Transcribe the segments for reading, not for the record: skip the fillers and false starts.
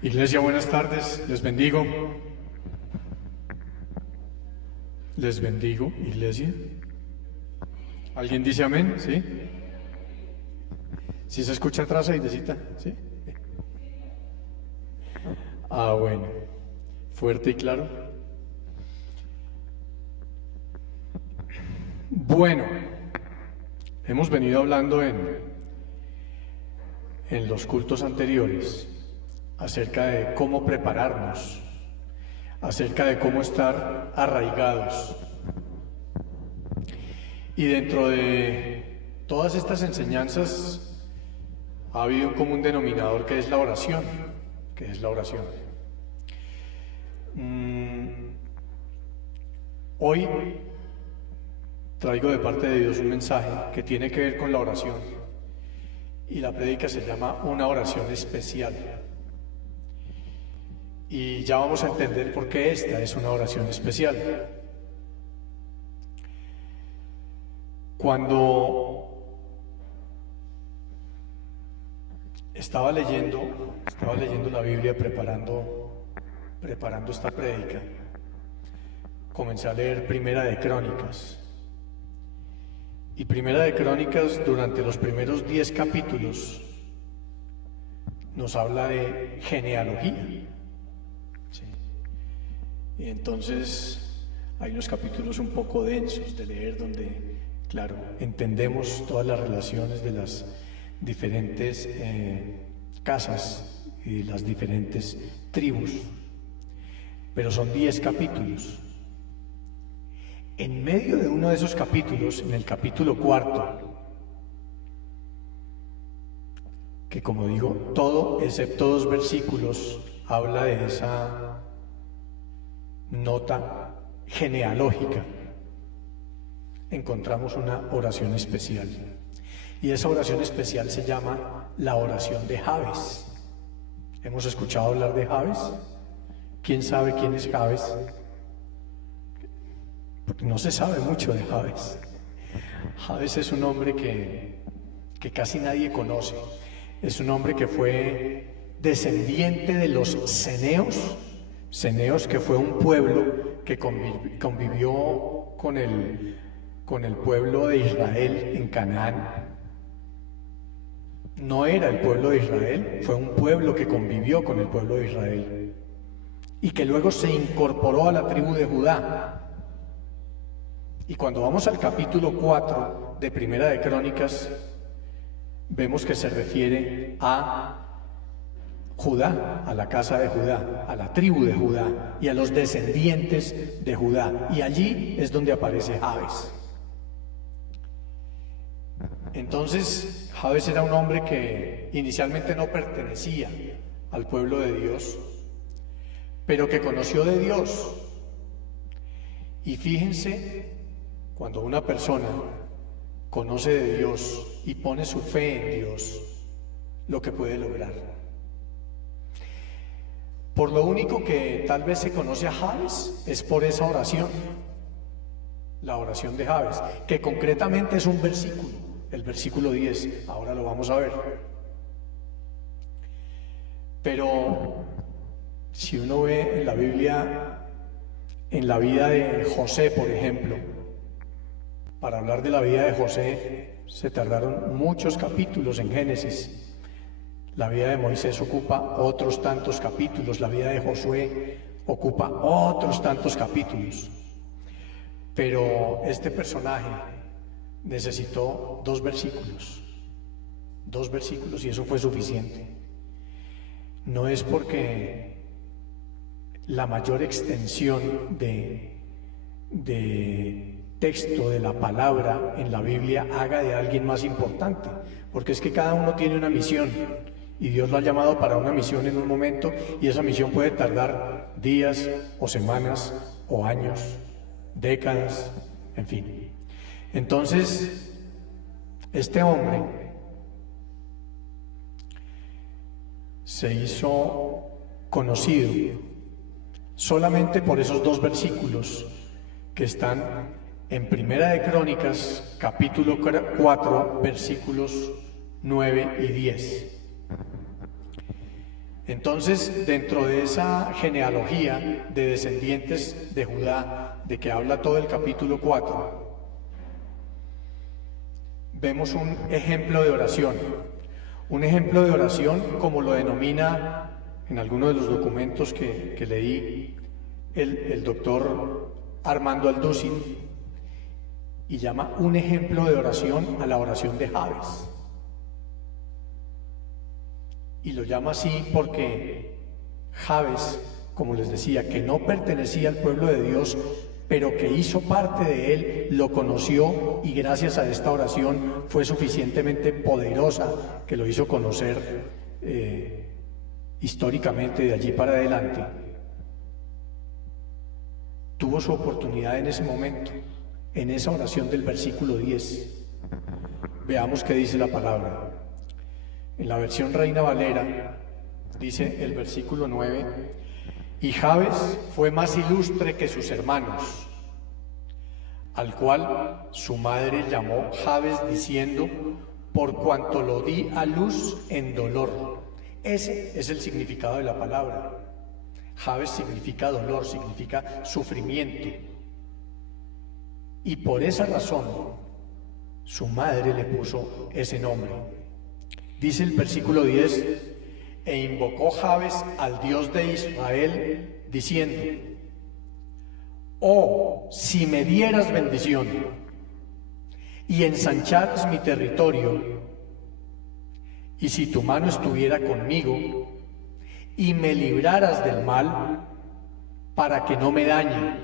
Iglesia, buenas tardes, les bendigo. Les bendigo, iglesia. ¿Alguien dice amén? ¿Sí? ¿Sí se escucha atrás, Aidecita? ¿Sí? Ah, bueno. Fuerte y claro. Bueno, hemos venido hablando en los cultos anteriores acerca de cómo prepararnos, acerca de cómo estar arraigados. Y dentro de todas estas enseñanzas ha habido un común denominador que es la oración, Hoy traigo de parte de Dios un mensaje que tiene que ver con la oración y la prédica se llama una oración especial. Y ya vamos a entender por qué esta es una oración especial. Cuando estaba leyendo la Biblia preparando esta prédica, comencé a leer Primera de Crónicas. Y Primera de Crónicas, durante los primeros 10 capítulos, nos habla de genealogía. ¿Sí? Y entonces hay unos capítulos un poco densos de leer donde, claro, entendemos todas las relaciones de las diferentes casas y las diferentes tribus. Pero son 10 capítulos. En medio de uno de esos capítulos, en el capítulo 4, que como digo, todo excepto 2 versículos habla de esa nota genealógica, encontramos una oración especial. Y esa oración especial se llama la oración de Jabes. ¿Hemos escuchado hablar de Jabes? ¿Quién sabe quién es Jabes? Porque no se sabe mucho de Jabes. Jabes es un hombre que casi nadie conoce. Es un hombre que fue descendiente de los ceneos. Ceneos, que fue un pueblo que convivió con el pueblo de Israel en Canaán. No era el pueblo de Israel, fue un pueblo que convivió con el pueblo de Israel y que luego se incorporó a la tribu de Judá. Y cuando vamos al capítulo 4 de Primera de Crónicas, vemos que se refiere a Judá, a la casa de Judá, a la tribu de Judá y a los descendientes de Judá. Y allí es donde aparece Jabes. Entonces, Jabes era un hombre que inicialmente no pertenecía al pueblo de Dios, pero que conoció de Dios. Y fíjense, cuando una persona conoce de Dios y pone su fe en Dios, lo que puede lograr. Por lo único que tal vez se conoce a Jabes es por esa oración, la oración de Jabes, que concretamente es un versículo, el versículo 10, ahora lo vamos a ver. Pero si uno ve en la Biblia, en la vida de José, por ejemplo, para hablar de la vida de José se tardaron muchos capítulos en Génesis. La vida de Moisés ocupa otros tantos capítulos, la vida de Josué ocupa otros tantos capítulos. Pero este personaje necesitó 2 versículos y eso fue suficiente. No es porque la mayor extensión de texto de la palabra en la Biblia haga de alguien más importante, porque es que cada uno tiene una misión y Dios lo ha llamado para una misión en un momento y esa misión puede tardar días o semanas o años, décadas, en fin. Entonces, este hombre se hizo conocido solamente por esos 2 versículos que están en Primera de Crónicas, capítulo 4, versículos 9 y 10. Entonces, dentro de esa genealogía de descendientes de Judá, de que habla todo el capítulo 4, vemos un ejemplo de oración. Un ejemplo de oración, como lo denomina en algunos de los documentos que leí el doctor Armando Alducin, y llama un ejemplo de oración a la oración de Jabes. Y lo llama así porque Jabes, como les decía, que no pertenecía al pueblo de Dios, pero que hizo parte de él, lo conoció, y gracias a esta oración fue suficientemente poderosa que lo hizo conocer históricamente de allí para adelante. Tuvo su oportunidad en ese momento, en esa oración del versículo 10. Veamos qué dice la palabra. En la versión Reina Valera dice el versículo 9: y Jabes fue más ilustre que sus hermanos, al cual su madre llamó Jabes diciendo: por cuanto lo di a luz en dolor. Ese es el significado de la palabra. Jabes significa dolor, significa sufrimiento. Y por esa razón su madre le puso ese nombre. Dice el versículo 10: e invocó Jabes al Dios de Israel, diciendo: oh, si me dieras bendición y ensancharas mi territorio, y si tu mano estuviera conmigo y me libraras del mal, para que no me dañe.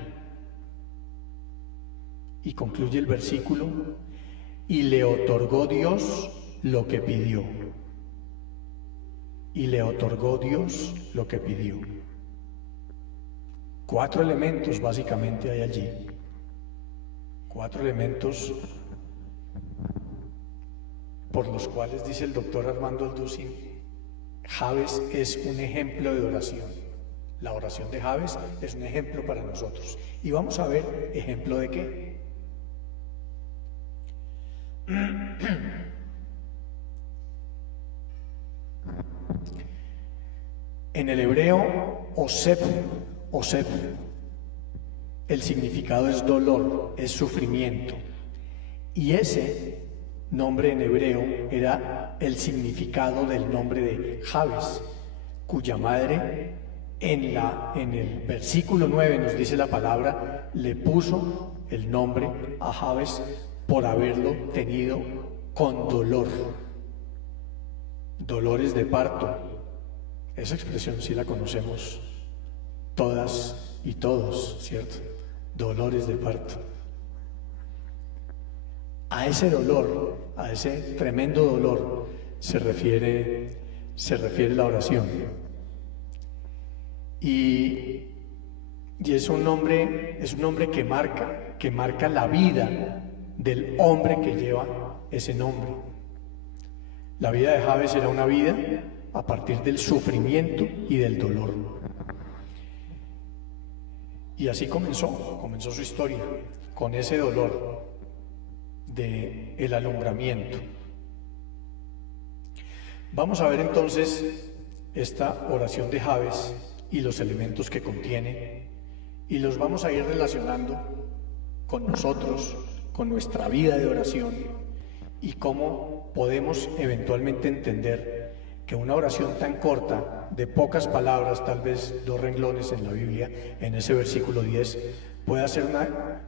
Y concluye el versículo: y le otorgó Dios lo que pidió. Y le otorgó Dios lo que pidió. 4 elementos básicamente hay allí. 4 elementos por los cuales, dice el doctor Armando Alducin, Jabes es un ejemplo de oración. La oración de Jabes es un ejemplo para nosotros. Y vamos a ver ejemplo de qué. En el hebreo, osep, el significado es dolor, es sufrimiento. Y ese nombre en hebreo era el significado del nombre de Jabes, cuya madre en el versículo 9 nos dice la palabra, le puso el nombre a Jabes por haberlo tenido con dolor. Dolores de parto. Esa expresión sí la conocemos todas y todos, ¿cierto? Dolores de parto. A ese dolor, a ese tremendo dolor, se refiere la oración. Y es un nombre que marca la vida del hombre que lleva ese nombre. La vida de Jabes era una vida a partir del sufrimiento y del dolor. Y así comenzó su historia, con ese dolor del alumbramiento. Vamos a ver entonces esta oración de Jabes y los elementos que contiene, y los vamos a ir relacionando con nosotros, con nuestra vida de oración, y cómo podemos eventualmente entender que una oración tan corta, de pocas palabras, tal vez 2 renglones en la Biblia, en ese versículo 10, pueda ser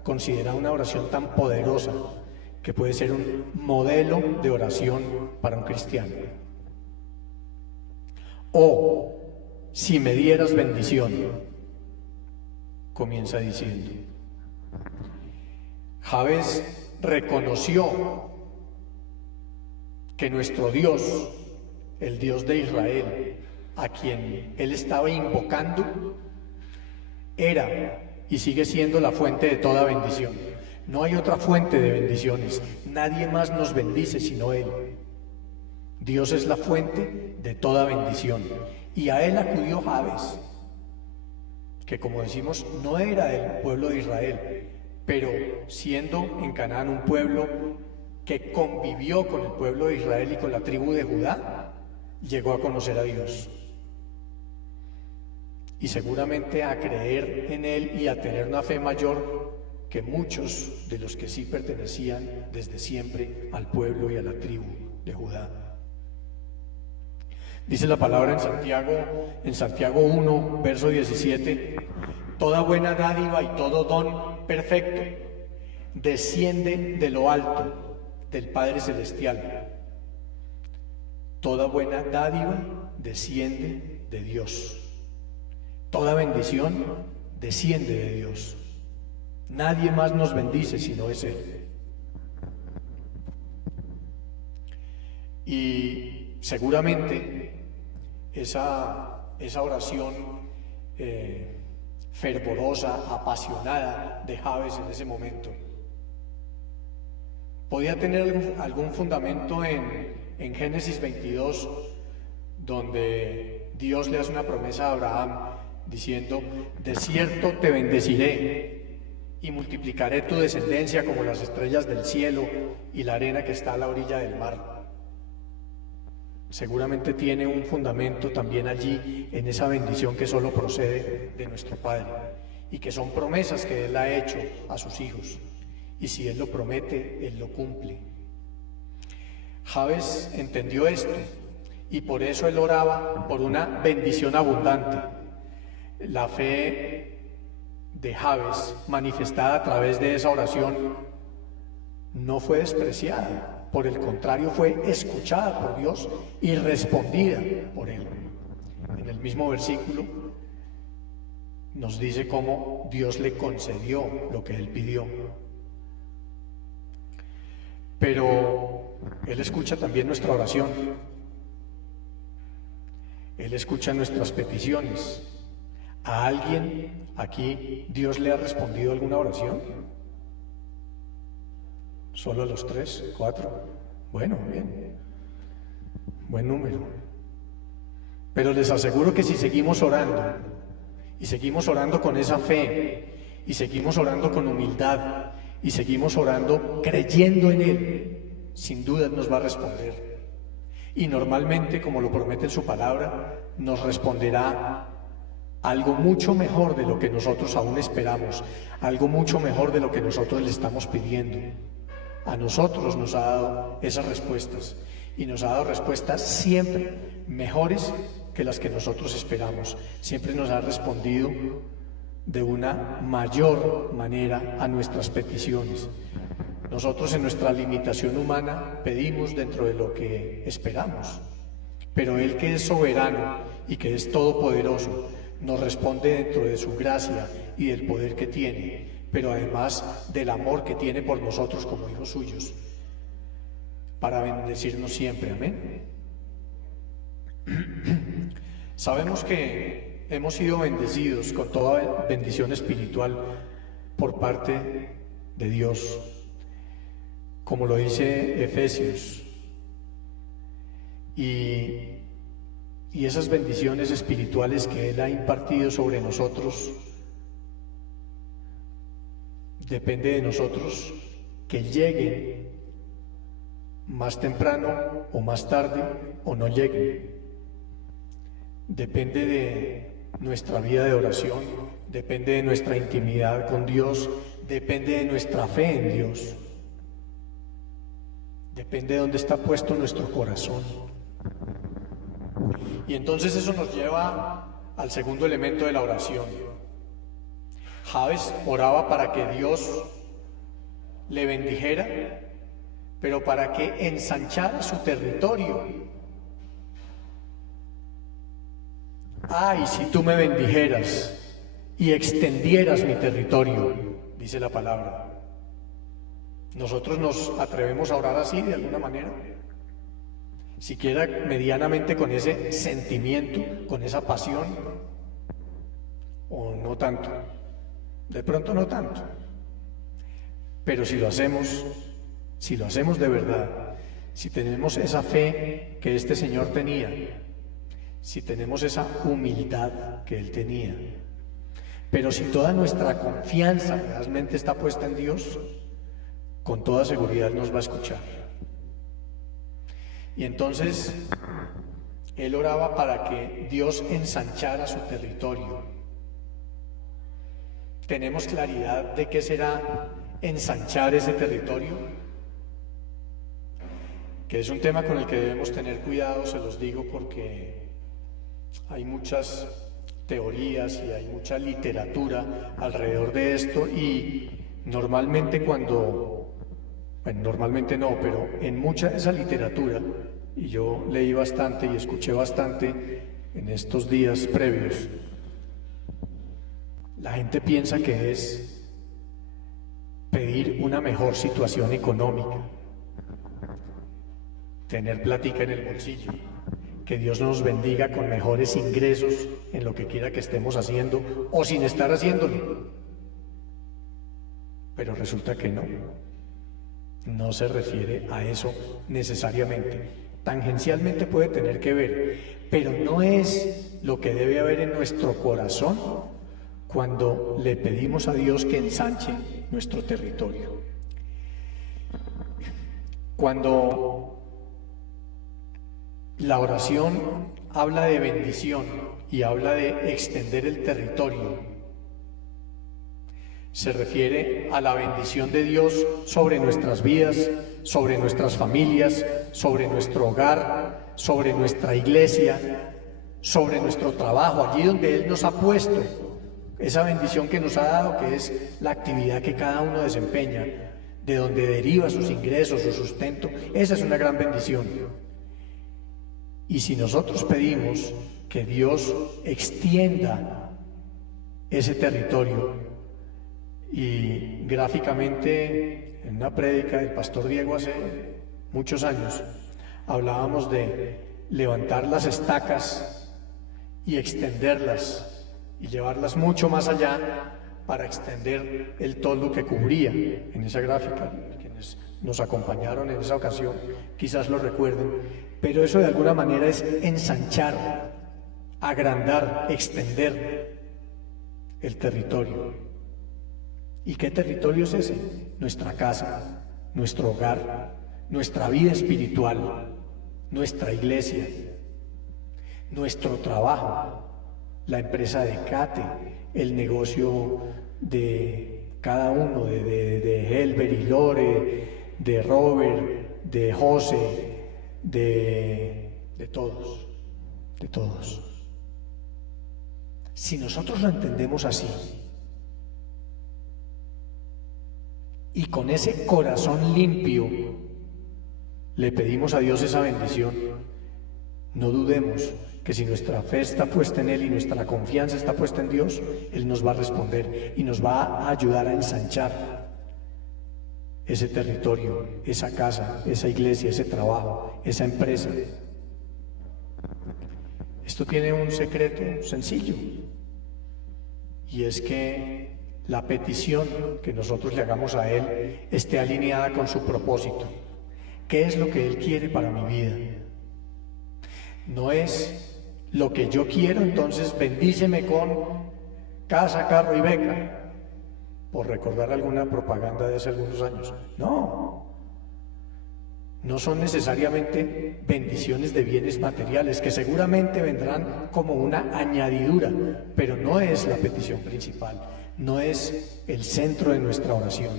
considerada una oración tan poderosa, que puede ser un modelo de oración para un cristiano. Oh, si me dieras bendición, comienza diciendo. Jabes reconoció que nuestro Dios, el Dios de Israel, a quien él estaba invocando, era y sigue siendo la fuente de toda bendición. No hay otra fuente de bendiciones. Nadie más nos bendice sino Él. Dios es la fuente de toda bendición. Y a Él acudió Jabes, que como decimos, no era del pueblo de Israel, pero siendo en Canaán un pueblo que convivió con el pueblo de Israel y con la tribu de Judá, llegó a conocer a Dios. y seguramente a creer en Él y a tener una fe mayor que muchos de los que sí pertenecían desde siempre al pueblo y a la tribu de Judá. Dice la palabra en Santiago 1, verso 17, toda buena dádiva y todo don perfecto desciende de lo alto, del Padre Celestial. Toda buena dádiva desciende de Dios. Toda bendición desciende de Dios. Nadie más nos bendice sino es Él. Y seguramente esa oración fervorosa, apasionada de Jabes en ese momento podía tener algún fundamento en Génesis 22, donde Dios le hace una promesa a Abraham diciendo: de cierto te bendeciré y multiplicaré tu descendencia como las estrellas del cielo y la arena que está a la orilla del mar. Seguramente tiene un fundamento también allí en esa bendición que solo procede de nuestro Padre y que son promesas que Él ha hecho a sus hijos, y si Él lo promete, Él lo cumple. Jabes entendió esto y por eso él oraba por una bendición abundante. La fe de Jabes, manifestada a través de esa oración, no fue despreciada. Por el contrario, fue escuchada por Dios y respondida por Él. En el mismo versículo nos dice cómo Dios le concedió lo que Él pidió. Pero Él escucha también nuestra oración. Él escucha nuestras peticiones. ¿A alguien aquí Dios le ha respondido alguna oración? ¿Solo a los 3, 4? Bueno, bien. Buen número. Pero les aseguro que si seguimos orando, y seguimos orando con esa fe, y seguimos orando con humildad, y seguimos orando creyendo en Él, sin duda nos va a responder. Y normalmente, como lo promete en su palabra, nos responderá algo mucho mejor de lo que nosotros aún esperamos, algo mucho mejor de lo que nosotros le estamos pidiendo. A nosotros nos ha dado esas respuestas, y nos ha dado respuestas siempre mejores que las que nosotros esperamos. Siempre nos ha respondido de una mayor manera a nuestras peticiones. Nosotros en nuestra limitación humana pedimos dentro de lo que esperamos, pero Él, que es soberano y que es todopoderoso, nos responde dentro de su gracia y del poder que tiene, pero además del amor que tiene por nosotros como hijos suyos, para bendecirnos siempre. Amén. Sabemos que hemos sido bendecidos con toda bendición espiritual por parte de Dios, como lo dice Efesios, y esas bendiciones espirituales que Él ha impartido sobre nosotros, depende de nosotros que lleguen más temprano o más tarde, o no lleguen. Depende de nuestra vida de oración, depende de nuestra intimidad con Dios, depende de nuestra fe en Dios, depende de dónde está puesto nuestro corazón. Y entonces eso nos lleva al segundo elemento de la oración. Jabes oraba para que Dios le bendijera, pero para que ensanchara su territorio. Ay, si tú me bendijeras y extendieras mi territorio, dice la palabra. ¿Nosotros nos atrevemos a orar así de alguna manera? Siquiera medianamente con ese sentimiento, con esa pasión, o no tanto. De pronto no tanto. Pero si lo hacemos de verdad, si tenemos esa fe que este Señor tenía, si tenemos esa humildad que Él tenía, pero si toda nuestra confianza realmente está puesta en Dios, con toda seguridad nos va a escuchar. Y entonces él oraba para que Dios ensanchara su territorio. ¿Tenemos claridad de qué será ensanchar ese territorio? Que es un tema con el que debemos tener cuidado, se los digo, porque hay muchas teorías y hay mucha literatura alrededor de esto, y normalmente normalmente no, pero en mucha de esa literatura, y yo leí bastante y escuché bastante en estos días previos, la gente piensa que es pedir una mejor situación económica, tener plática en el bolsillo, que Dios nos bendiga con mejores ingresos en lo que quiera que estemos haciendo o sin estar haciéndolo. Pero resulta que no se refiere a eso necesariamente. Tangencialmente puede tener que ver, pero no es lo que debe haber en nuestro corazón cuando le pedimos a Dios que ensanche nuestro territorio. Cuando la oración habla de bendición y habla de extender el territorio, se refiere a la bendición de Dios sobre nuestras vidas, sobre nuestras familias, sobre nuestro hogar, sobre nuestra iglesia, sobre nuestro trabajo, allí donde Él nos ha puesto, esa bendición que nos ha dado, que es la actividad que cada uno desempeña, de donde deriva sus ingresos, su sustento. Esa es una gran bendición. Y si nosotros pedimos que Dios extienda ese territorio, y gráficamente en una prédica del pastor Diego hace muchos años hablábamos de levantar las estacas y extenderlas y llevarlas mucho más allá para extender el toldo que cubría en esa gráfica. Quienes nos acompañaron en esa ocasión quizás lo recuerden, pero eso de alguna manera es ensanchar, agrandar, extender el territorio. ¿Y qué territorio es ese? Nuestra casa, nuestro hogar, nuestra vida espiritual, nuestra iglesia, nuestro trabajo, la empresa de Cate, el negocio de cada uno, de Helber y Lore, de Robert, de José, de todos. Si nosotros lo entendemos así, y con ese corazón limpio le pedimos a Dios esa bendición, no dudemos que si nuestra fe está puesta en Él y nuestra confianza está puesta en Dios, Él nos va a responder y nos va a ayudar a ensanchar ese territorio, esa casa, esa iglesia, ese trabajo, esa empresa. Esto tiene un secreto sencillo, y es que la petición que nosotros le hagamos a Él esté alineada con su propósito. ¿Qué es lo que Él quiere para mi vida? No es lo que yo quiero, entonces bendíceme con casa, carro y beca, por recordar alguna propaganda de hace algunos años. No son necesariamente bendiciones de bienes materiales, que seguramente vendrán como una añadidura, pero no es la petición principal. No es el centro de nuestra oración.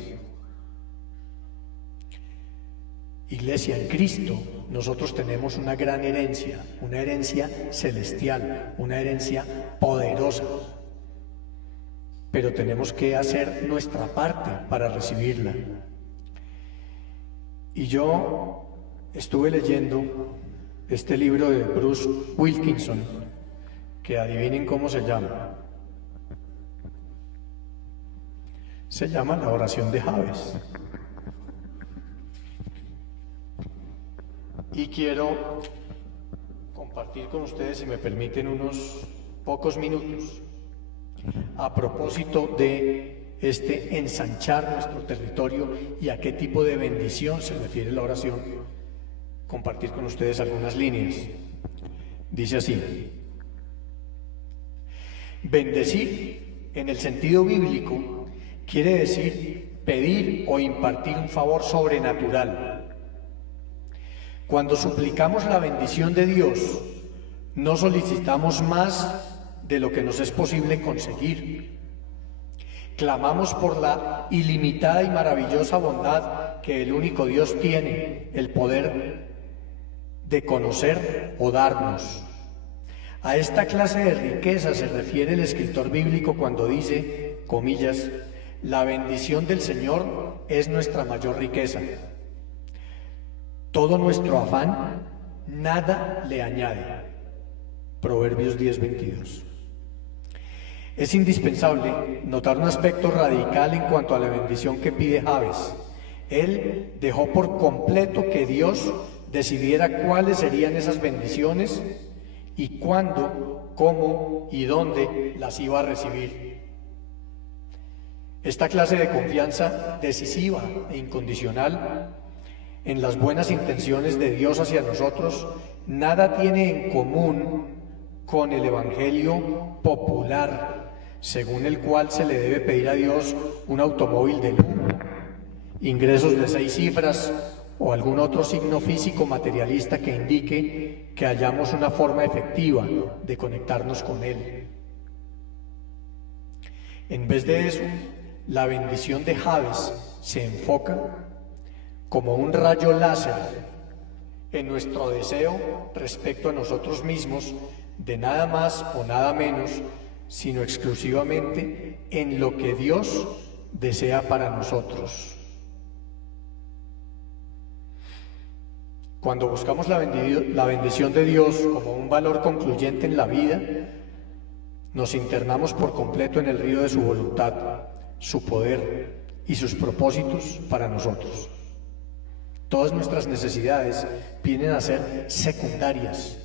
Iglesia, en Cristo nosotros tenemos una gran herencia, una herencia celestial, una herencia poderosa, pero tenemos que hacer nuestra parte para recibirla. Y yo estuve leyendo este libro de Bruce Wilkinson, que adivinen cómo se llama. Se llama La oración de Jabes. Y quiero compartir con ustedes, si me permiten, unos pocos minutos a propósito de este ensanchar nuestro territorio y a qué tipo de bendición se refiere la oración. Compartir con ustedes algunas líneas. Dice así: bendecir en el sentido bíblico quiere decir pedir o impartir un favor sobrenatural. Cuando suplicamos la bendición de Dios, No solicitamos más de lo que nos es posible conseguir. Clamamos por la ilimitada y maravillosa bondad que el único Dios tiene el poder de conocer o darnos. A esta clase de riqueza se refiere el escritor bíblico cuando dice, comillas, la bendición del Señor es nuestra mayor riqueza. Todo nuestro afán, nada le añade. Proverbios 10:22. Es indispensable notar un aspecto radical en cuanto a la bendición que pide Jabes. Él dejó por completo que Dios decidiera cuáles serían esas bendiciones y cuándo, cómo y dónde las iba a recibir. Esta clase de confianza decisiva e incondicional en las buenas intenciones de Dios hacia nosotros nada tiene en común con el evangelio popular, según el cual se le debe pedir a Dios un automóvil de lujo, ingresos de 6 cifras o algún otro signo físico materialista que indique que hallamos una forma efectiva de conectarnos con Él. En vez de eso, la bendición de Jabes se enfoca como un rayo láser en nuestro deseo respecto a nosotros mismos de nada más o nada menos, sino exclusivamente en lo que Dios desea para nosotros. Cuando buscamos la bendición de Dios como un valor concluyente en la vida, nos internamos por completo en el río de su voluntad, su poder y sus propósitos para nosotros. Todas nuestras necesidades vienen a ser secundarias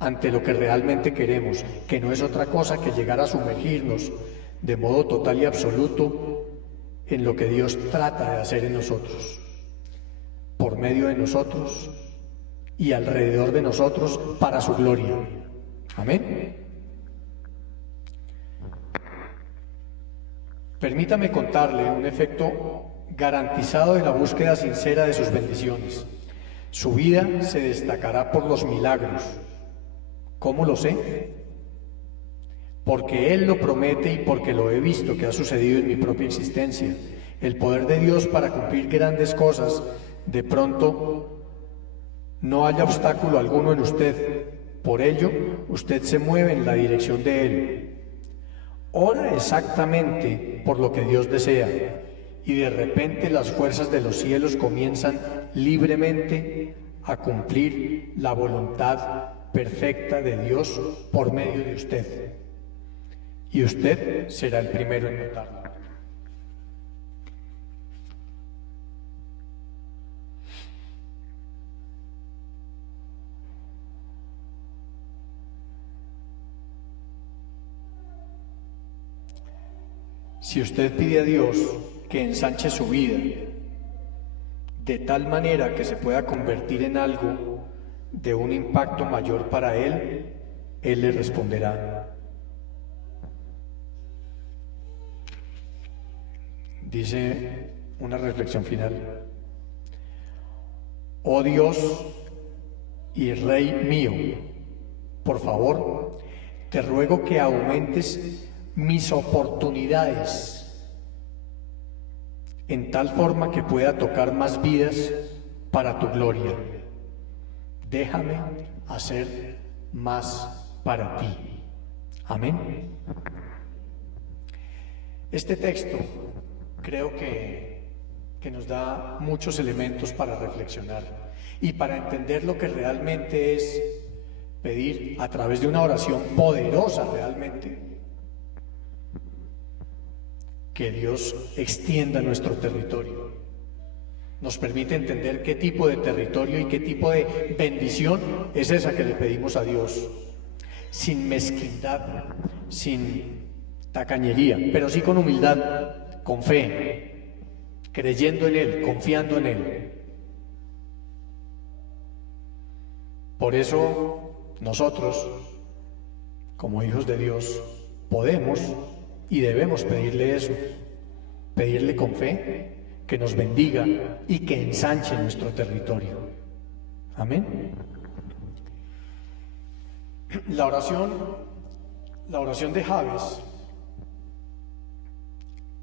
ante lo que realmente queremos, que no es otra cosa que llegar a sumergirnos de modo total y absoluto en lo que Dios trata de hacer en nosotros, por medio de nosotros y alrededor de nosotros para su gloria. Amén. Permítame contarle un efecto garantizado de la búsqueda sincera de sus bendiciones. Su vida se destacará por los milagros. ¿Cómo lo sé? Porque Él lo promete y porque lo he visto que ha sucedido en mi propia existencia. El poder de Dios para cumplir grandes cosas, de pronto no haya obstáculo alguno en usted. Por ello, usted se mueve en la dirección de Él. Ora exactamente por lo que Dios desea y de repente las fuerzas de los cielos comienzan libremente a cumplir la voluntad perfecta de Dios por medio de usted. Y usted será el primero en notarlo. Si usted pide a Dios que ensanche su vida de tal manera que se pueda convertir en algo de un impacto mayor para Él, Él le responderá. Dice una reflexión final. Oh Dios y Rey mío, por favor, te ruego que aumentes mis oportunidades en tal forma que pueda tocar más vidas para tu gloria. Déjame hacer más para ti. Amén. Este texto creo que nos da muchos elementos para reflexionar y para entender lo que realmente es pedir a través de una oración poderosa realmente que Dios extienda nuestro territorio. Nos permite entender qué tipo de territorio y qué tipo de bendición es esa que le pedimos a Dios, sin mezquindad, sin tacañería, pero sí con humildad, con fe, creyendo en Él, confiando en Él. Por eso nosotros, como hijos de Dios, podemos y debemos pedirle eso, pedirle con fe que nos bendiga y que ensanche nuestro territorio. Amén. La oración, la oración de Jabes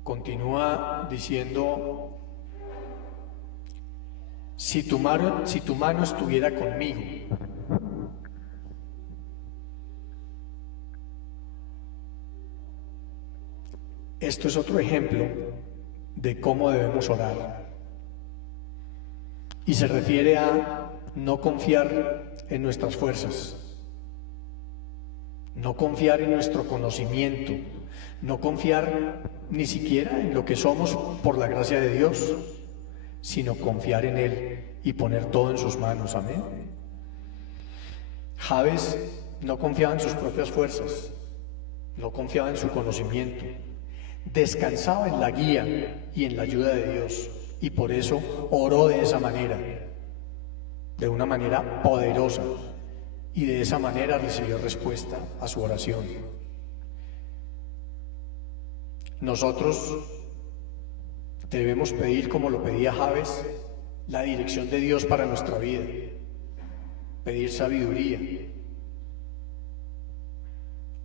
continúa diciendo: si tu mano estuviera conmigo. Esto es otro ejemplo de cómo debemos orar. Y se refiere a no confiar en nuestras fuerzas, no confiar en nuestro conocimiento, no confiar ni siquiera en lo que somos por la gracia de Dios, sino confiar en Él y poner todo en sus manos. Amén. Jabes no confiaba en sus propias fuerzas, no confiaba en su conocimiento, descansaba en la guía y en la ayuda de Dios, y por eso oró de esa manera, de una manera poderosa, y de esa manera recibió respuesta a su oración. Nosotros debemos pedir, como lo pedía Jabes, la dirección de Dios para nuestra vida, pedir sabiduría.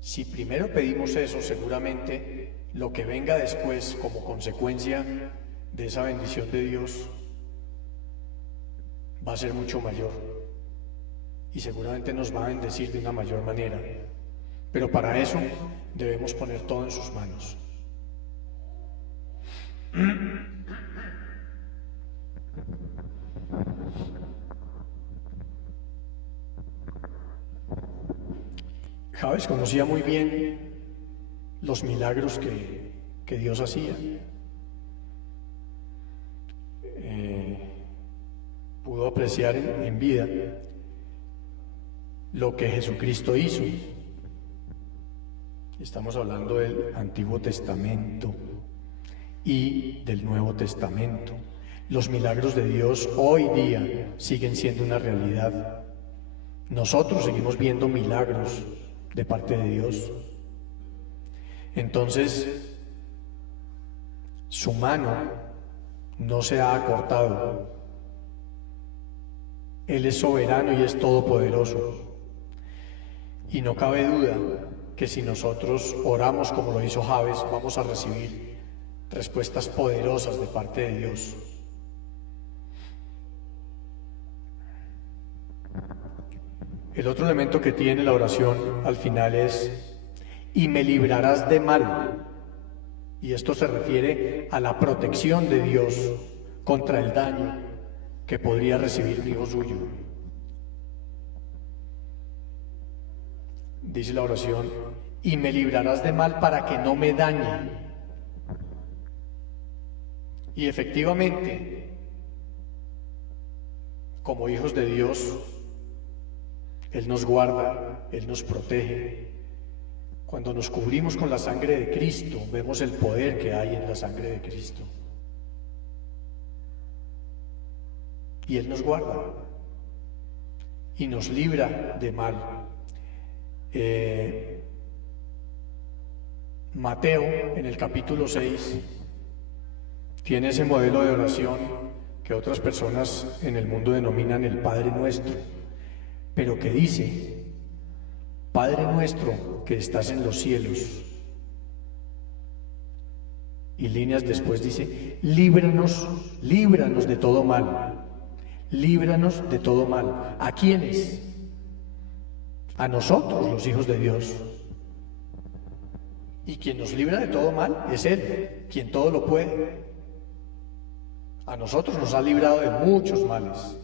Si primero pedimos eso, seguramente lo que venga después como consecuencia de esa bendición de Dios va a ser mucho mayor y seguramente nos va a bendecir de una mayor manera. Pero para eso debemos poner todo en sus manos. Jabes conocía muy bien los milagros que Dios hacía. Pudo apreciar en vida lo que Jesucristo hizo. Estamos hablando del Antiguo Testamento y del Nuevo Testamento. Los milagros de Dios hoy día siguen siendo una realidad. Nosotros seguimos viendo milagros de parte de Dios. Entonces, su mano no se ha acortado. Él es soberano y es todopoderoso. Y no cabe duda que si nosotros oramos como lo hizo Jabes, vamos a recibir respuestas poderosas de parte de Dios. El otro elemento que tiene la oración al final es: y me librarás de mal. Y esto se refiere a la protección de Dios contra el daño que podría recibir un hijo suyo. Dice la oración: y me librarás de mal para que no me dañe. Y efectivamente, como hijos de Dios, Él nos guarda, Él nos protege. Cuando nos cubrimos con la sangre de Cristo, vemos el poder que hay en la sangre de Cristo. Y Él nos guarda y nos libra de mal. Mateo, en el capítulo 6, tiene ese modelo de oración que otras personas en el mundo denominan el Padre Nuestro, pero que dice: Padre nuestro que estás en los cielos. Y líneas después dice: líbranos de todo mal. Líbranos de todo mal. ¿A quiénes? A nosotros, los hijos de Dios. Y quien nos libra de todo mal es Él, quien todo lo puede. A nosotros nos ha librado de muchos males,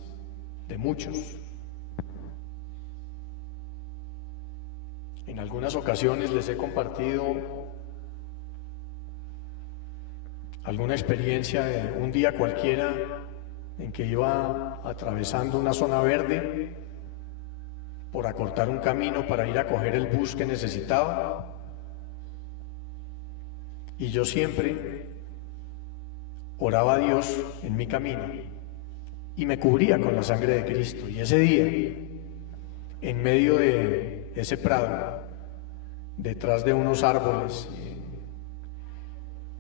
de muchos. En algunas ocasiones les he compartido alguna experiencia de un día cualquiera en que iba atravesando una zona verde por acortar un camino para ir a coger el bus que necesitaba. Y yo siempre oraba a Dios en mi camino y me cubría con la sangre de Cristo. Y ese día, en medio de ese prado, detrás de unos árboles,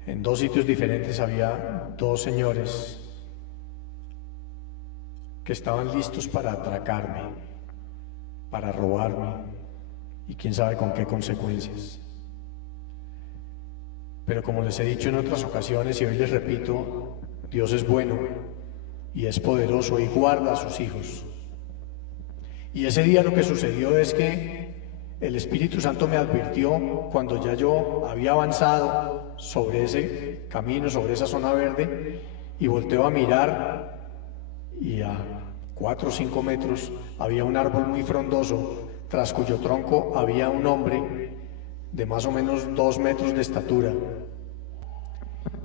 en dos sitios diferentes, había dos señores que estaban listos para atracarme, para robarme. y quién sabe con qué consecuencias. Pero como les he dicho en otras ocasiones y hoy les repito, Dios es bueno y es poderoso y guarda a sus hijos. Y ese día lo que sucedió es que el Espíritu Santo me advirtió cuando ya yo había avanzado sobre ese camino, sobre esa zona verde, y volteo a mirar y a 4 o 5 metros había un árbol muy frondoso, tras cuyo tronco había un hombre de más o menos 2 metros de estatura.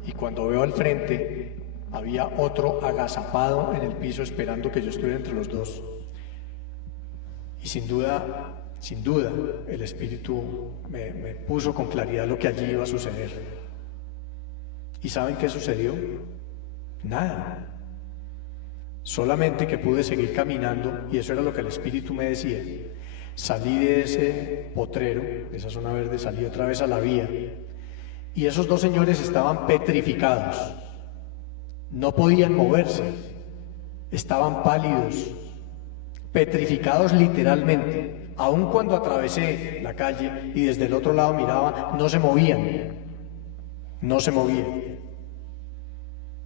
Y cuando veo al frente, había otro agazapado en el piso esperando que yo estuviera entre los dos. Y sin duda, el Espíritu me puso con claridad lo que allí iba a suceder. ¿Y saben qué sucedió? Nada. Solamente que pude seguir caminando, y eso era lo que el Espíritu me decía. Salí de ese potrero, de esa zona verde, salí otra vez a la vía, y esos 2 señores estaban petrificados, no podían moverse, estaban pálidos, petrificados literalmente. Aun cuando atravesé la calle y desde el otro lado miraba, no se movían.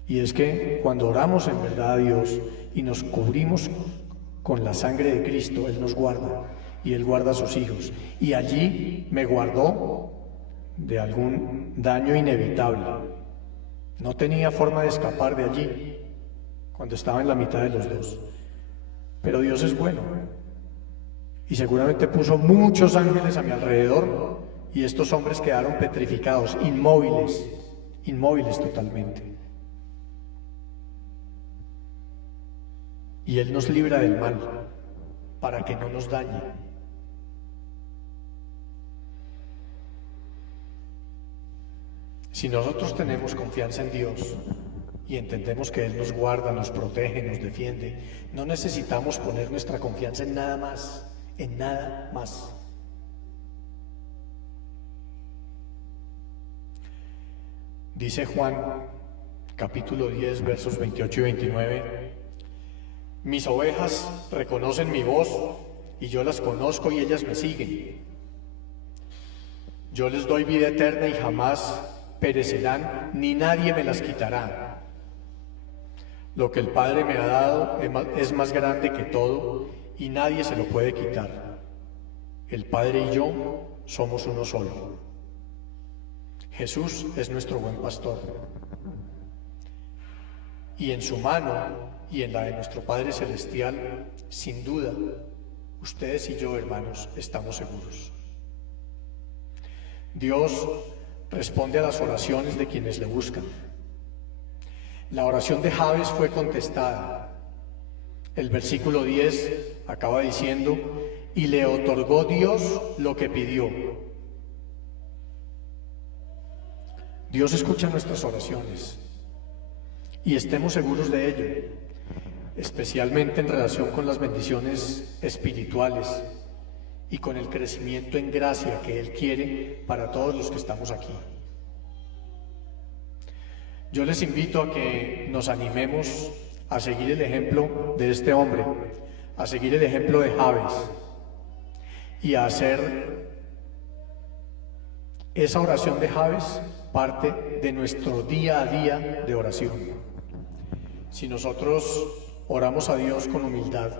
Y es que cuando oramos en verdad a Dios y nos cubrimos con la sangre de Cristo, Él nos guarda y Él guarda a sus hijos. Y allí me guardó de algún daño inevitable. No tenía forma de escapar de allí cuando estaba en la mitad de los dos. Pero Dios es bueno. Y seguramente puso muchos ángeles a mi alrededor y estos hombres quedaron petrificados, inmóviles totalmente. Y Él nos libra del mal para que no nos dañe. Si nosotros tenemos confianza en Dios y entendemos que Él nos guarda, nos protege, nos defiende, no necesitamos poner nuestra confianza en nada más. En nada más. Dice Juan, capítulo 10, versos 28 y 29, mis ovejas reconocen mi voz y yo las conozco y ellas me siguen. Yo les doy vida eterna y jamás perecerán, ni nadie me las quitará. Lo que el Padre me ha dado es más grande que todo y nadie se lo puede quitar. El Padre y yo somos uno solo. Jesús es nuestro buen pastor. Y en su mano y en la de nuestro Padre Celestial, sin duda, ustedes y yo, hermanos, estamos seguros. Dios responde a las oraciones de quienes le buscan. La oración de Jabes fue contestada. El versículo 10 acaba diciendo, y le otorgó Dios lo que pidió. Dios escucha nuestras oraciones y estemos seguros de ello, especialmente en relación con las bendiciones espirituales y con el crecimiento en gracia que Él quiere para todos los que estamos aquí. Yo les invito a que nos animemos a seguir el ejemplo de este hombre, a seguir el ejemplo de Jabes y a hacer esa oración de Jabes parte de nuestro día a día de oración. Si nosotros oramos a Dios con humildad,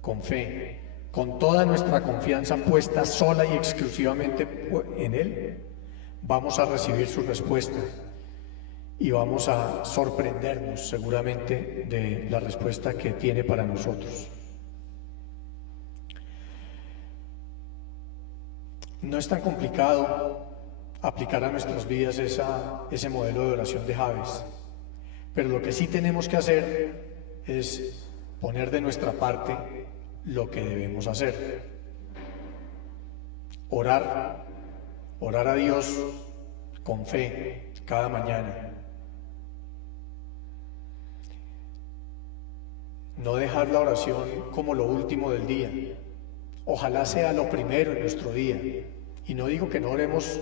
con fe, con toda nuestra confianza puesta sola y exclusivamente en Él, vamos a recibir su respuesta. Y vamos a sorprendernos seguramente de la respuesta que tiene para nosotros. No es tan complicado aplicar a nuestras vidas ese modelo de oración de Jabes, pero lo que sí tenemos que hacer es poner de nuestra parte lo que debemos hacer. Orar a Dios con fe cada mañana. No dejar la oración como lo último del día. Ojalá sea lo primero en nuestro día. Y no digo que no oremos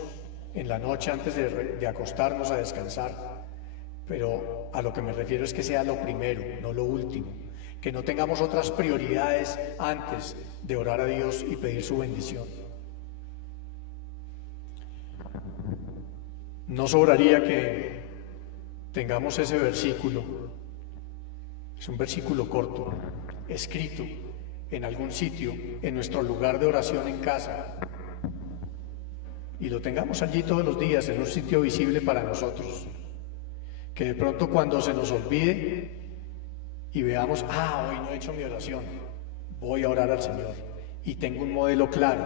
en la noche antes de acostarnos a descansar, pero a lo que me refiero es que sea lo primero, no lo último. Que no tengamos otras prioridades antes de orar a Dios y pedir su bendición. no sobraría que tengamos ese versículo, es un versículo corto, escrito en algún sitio, en nuestro lugar de oración en casa, y lo tengamos allí todos los días, en un sitio visible para nosotros, que de pronto cuando se nos olvide y veamos, hoy no he hecho mi oración, voy a orar al Señor, y tengo un modelo claro,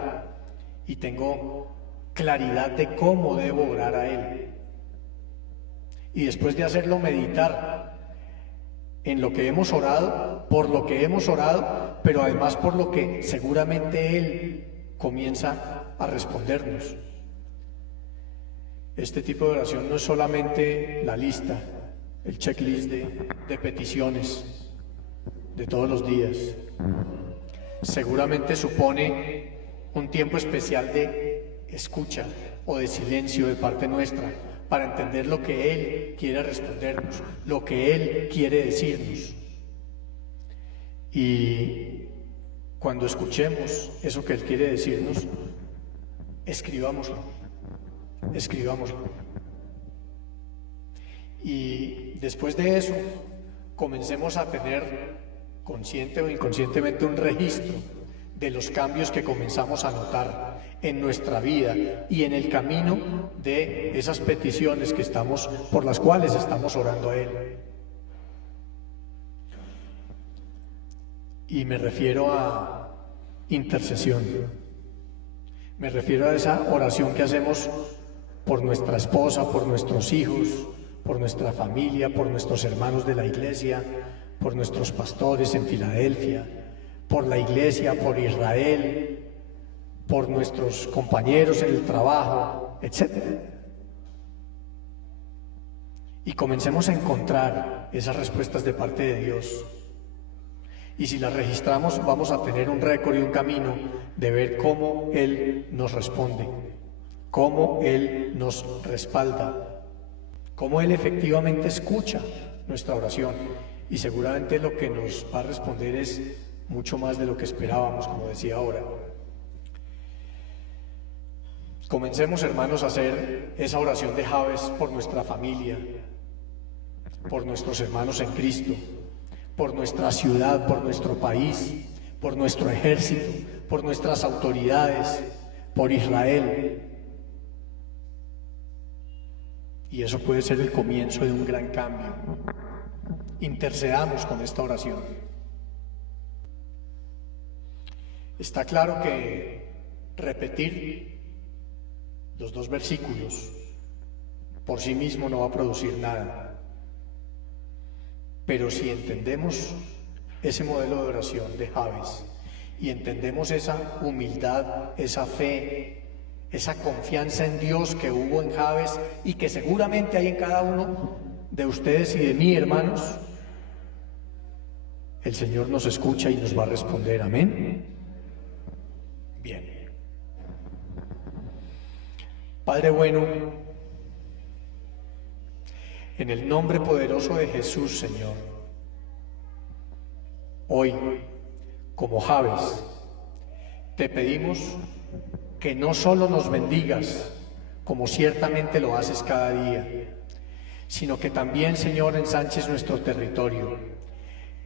y tengo claridad de cómo debo orar a Él, y después de hacerlo meditar en lo que hemos orado, por lo que hemos orado, pero además por lo que seguramente Él comienza a respondernos. Este tipo de oración no es solamente la lista, el checklist de peticiones de todos los días. Seguramente supone un tiempo especial de escucha o de silencio de parte nuestra para entender lo que Él quiere respondernos, lo que Él quiere decirnos. Y cuando escuchemos eso que Él quiere decirnos, escribámoslo. Y después de eso, comencemos a tener, consciente o inconscientemente, un registro de los cambios que comenzamos a notar en nuestra vida y en el camino de esas peticiones por las cuales estamos orando a Él. Y me refiero a intercesión. Me refiero a esa oración que hacemos por nuestra esposa, por nuestros hijos, por nuestra familia, por nuestros hermanos de la iglesia, por nuestros pastores en Filadelfia, por la iglesia, por Israel, por nuestros compañeros en el trabajo, etc. Y comencemos a encontrar esas respuestas de parte de Dios. Y si las registramos, vamos a tener un récord y un camino de ver cómo Él nos responde, cómo Él nos respalda, cómo Él efectivamente escucha nuestra oración. Y seguramente lo que nos va a responder es mucho más de lo que esperábamos, como decía ahora. Comencemos, hermanos, a hacer esa oración de Jabes por nuestra familia, por nuestros hermanos en Cristo, por nuestra ciudad, por nuestro país, por nuestro ejército, por nuestras autoridades, por Israel. Y eso puede ser el comienzo de un gran cambio. Intercedamos con esta oración. Está claro que repetir los dos versículos por sí mismo no va a producir nada. Pero si entendemos ese modelo de oración de Jabes y entendemos esa humildad, esa fe, esa confianza en Dios que hubo en Jabes y que seguramente hay en cada uno de ustedes y de mí, hermanos, el Señor nos escucha y nos va a responder. Amén. Bien. Padre bueno, en el nombre poderoso de Jesús, Señor, hoy, como Jabes, te pedimos que no solo nos bendigas, como ciertamente lo haces cada día, sino que también, Señor, ensanches nuestro territorio,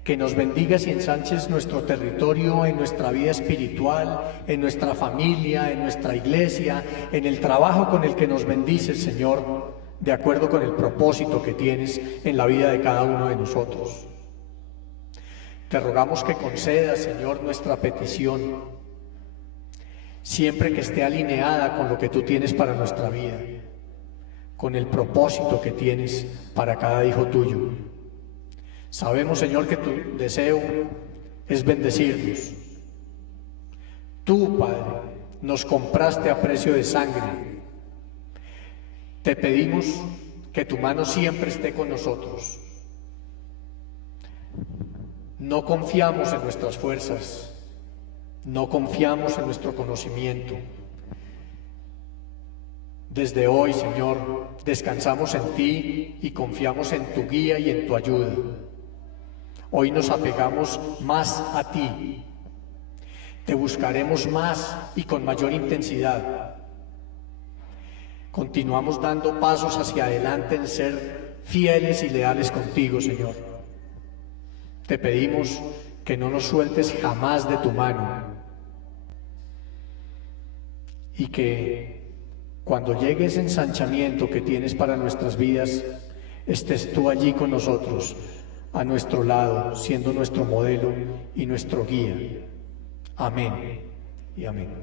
que nos bendigas y ensanches nuestro territorio en nuestra vida espiritual, en nuestra familia, en nuestra iglesia, en el trabajo con el que nos bendices, Señor, de acuerdo con el propósito que tienes en la vida de cada uno de nosotros. Te rogamos que concedas, Señor, nuestra petición, siempre que esté alineada con lo que tú tienes para nuestra vida, con el propósito que tienes para cada hijo tuyo. Sabemos, Señor, que tu deseo es bendecirnos. Tú, Padre, nos compraste a precio de sangre. Te pedimos que tu mano siempre esté con nosotros. No confiamos en nuestras fuerzas, no confiamos en nuestro conocimiento. Desde hoy, Señor, descansamos en ti y confiamos en tu guía y en tu ayuda. Hoy nos apegamos más a ti. Te buscaremos más y con mayor intensidad. continuamos dando pasos hacia adelante en ser fieles y leales contigo, Señor. Te pedimos que no nos sueltes jamás de tu mano y que cuando llegue ese ensanchamiento que tienes para nuestras vidas, estés tú allí con nosotros, a nuestro lado, siendo nuestro modelo y nuestro guía. Amén y amén.